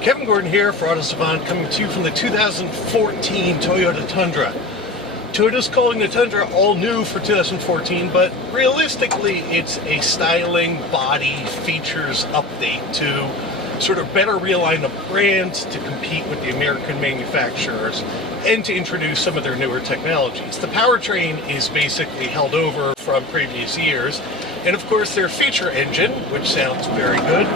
Kevin Gordon here for Auto Savant, coming to you from the 2014 Toyota Tundra. Toyota's calling the Tundra all new for 2014, but realistically it's a styling, body, features update to sort of better realign the brand to compete with the American manufacturers and to introduce some of their newer technologies. The powertrain is basically held over from previous years, and of course their feature engine, which sounds very good,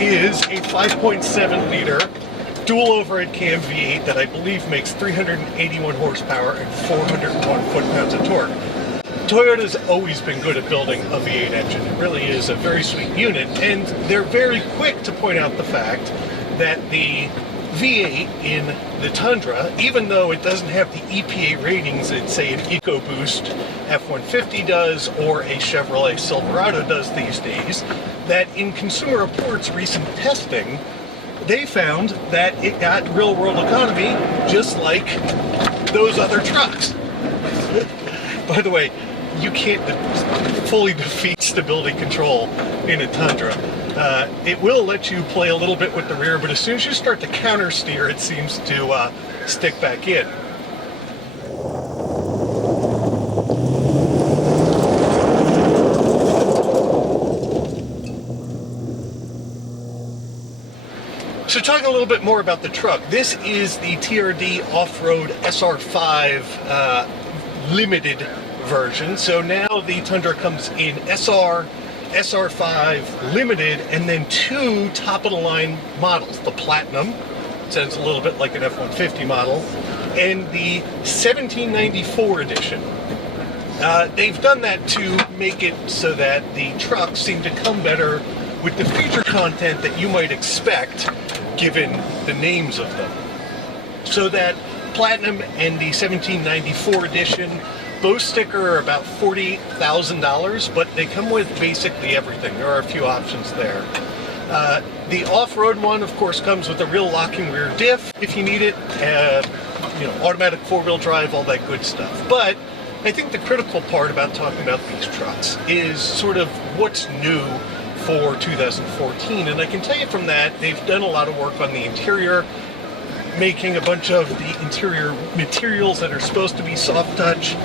is a 5.7 liter dual overhead cam V8 that I believe makes 381 horsepower and 401 foot-pounds of torque. Toyota's always been good at building a V8 engine. It really is a very sweet unit, and they're very quick to point out the fact that the V8 in the Tundra, even though it doesn't have the EPA ratings that, say, an EcoBoost F-150 does or a Chevrolet Silverado does these days, that in Consumer Reports' recent testing, they found that it got real-world economy just like those other trucks. By the way, you can't fully defeat stability control in a Tundra. It will let you play a little bit with the rear, but as soon as you start to counter steer, it seems to stick back in. So talking a little bit more about the truck, this is the TRD off-road SR5 limited version. So now the Tundra comes in SR, SR5 limited, and then two top-of-the-line models. The Platinum, sounds a little bit like an F-150 model, and the 1794 edition. They've done that to make it so that the trucks seem to come better with the feature content that you might expect given the names of them. So that Platinum and the 1794 edition both sticker about $40,000, but they come with basically everything. There are a few options there. The off-road one, of course, comes with a real locking rear diff if you need it, automatic four-wheel drive, all that good stuff. But I think the critical part about talking about these trucks is sort of what's new for 2014, and I can tell you from that, they've done a lot of work on the interior, making a bunch of the interior materials that are supposed to be soft touch,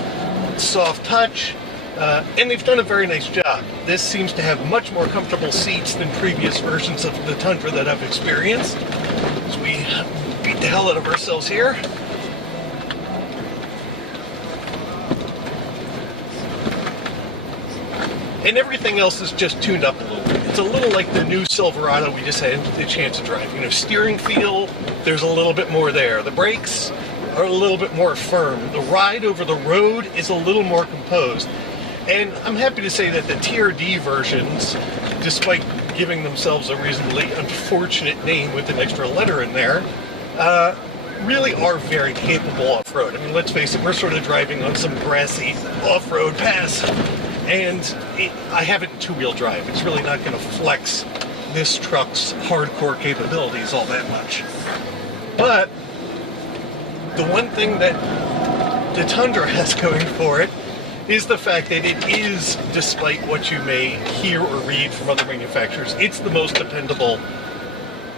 and they've done a very nice job. This seems to have much more comfortable seats than previous versions of the Tundra that I've experienced. So we beat the hell out of ourselves here. And everything else is just tuned up a little bit. It's a little like the new Silverado we just had the chance to drive. Steering feel, there's a little bit more there. The brakes are a little bit more firm. The ride over the road is a little more composed. And I'm happy to say that the TRD versions, despite giving themselves a reasonably unfortunate name with an extra letter in there, really are very capable off-road. I mean, let's face it, we're sort of driving on some grassy off-road paths. And I have it in two-wheel drive. It's really not going to flex this truck's hardcore capabilities all that much. But the one thing that the Tundra has going for it is the fact that it is, despite what you may hear or read from other manufacturers, it's the most dependable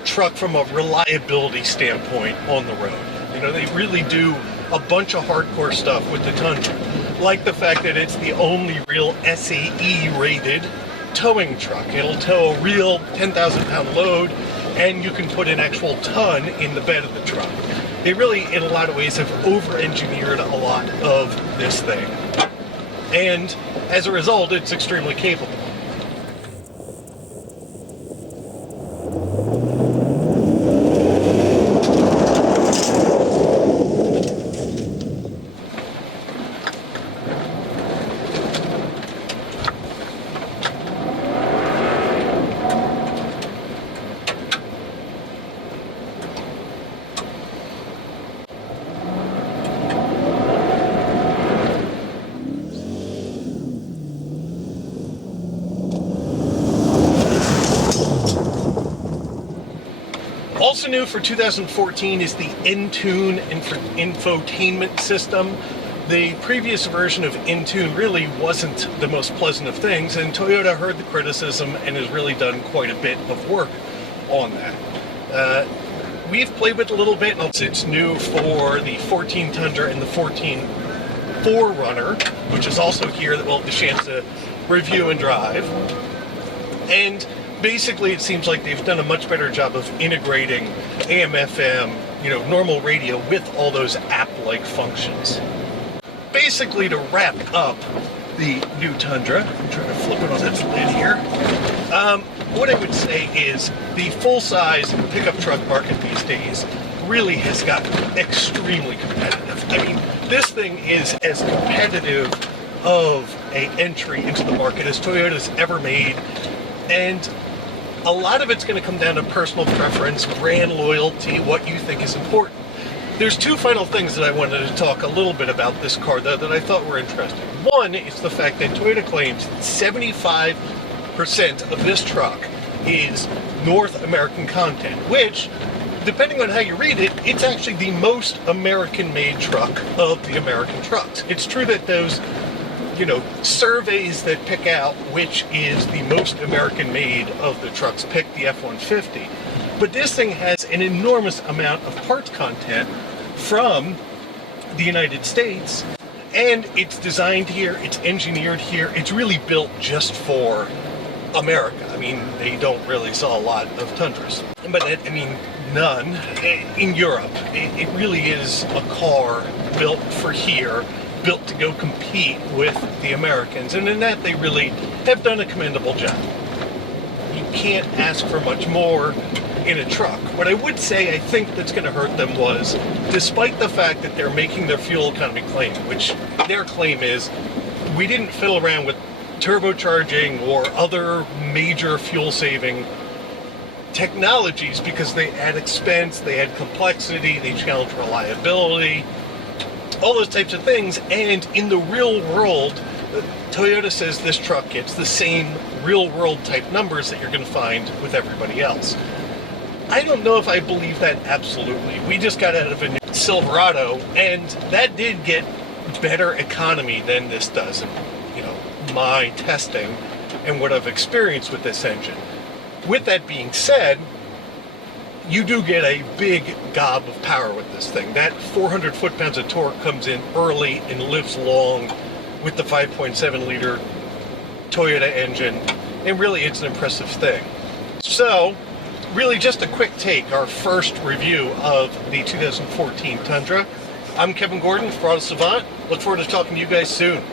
truck from a reliability standpoint on the road. They really do a bunch of hardcore stuff with the Tundra. Like the fact that it's the only real SAE-rated towing truck. It'll tow a real 10,000-pound load, and you can put an actual ton in the bed of the truck. They really, in a lot of ways, have over-engineered a lot of this thing. And as a result, it's extremely capable. Also new for 2014 is the Intune infotainment system. The previous version of Intune really wasn't the most pleasant of things, and Toyota heard the criticism and has really done quite a bit of work on that. We've played with it a little bit, and it's new for the 14 Tundra and the 14 4Runner, which is also here that we'll have the chance to review and drive. And basically it seems like they've done a much better job of integrating AM, FM, normal radio with all those app-like functions. Basically, to wrap up the new Tundra, I'm trying to flip it on its lid here. What I would say is the full-size pickup truck market these days really has gotten extremely competitive. I mean, this thing is as competitive of an entry into the market as Toyota's ever made, and a lot of it's going to come down to personal preference, brand loyalty, what you think is important. There's two final things that I wanted to talk a little bit about this car that I thought were interesting. One is the fact that Toyota claims that 75% of this truck is North American content, which, depending on how you read it, it's actually the most American-made truck of the American trucks. It's true that those, surveys that pick out which is the most American-made of the trucks pick the F-150. But this thing has an enormous amount of parts content from the United States, and it's designed here, it's engineered here, it's really built just for America. I mean, they don't really sell a lot of Tundras, but none in Europe. It really is a car built for here, built to go compete with the Americans, and in that they really have done a commendable job. You can't ask for much more in a truck. What I would say I think that's going to hurt them was, despite the fact that they're making their fuel economy claim, which their claim is, we didn't fiddle around with turbocharging or other major fuel saving technologies because they add expense, they add complexity, they challenge reliability, all those types of things. And in the real world, Toyota says this truck gets the same real world type numbers that you're going to find with everybody else. I don't know if I believe that absolutely. We just got out of a new Silverado, and that did get better economy than this does in, my testing and what I've experienced with this engine. With that being said, you do get a big gob of power with this thing. That 400 foot-pounds of torque comes in early and lives long with the 5.7 liter Toyota engine, and really it's an impressive thing. So, really just a quick take, our first review of the 2014 Tundra. I'm Kevin Gordon for Auto Savant. Look forward to talking to you guys soon.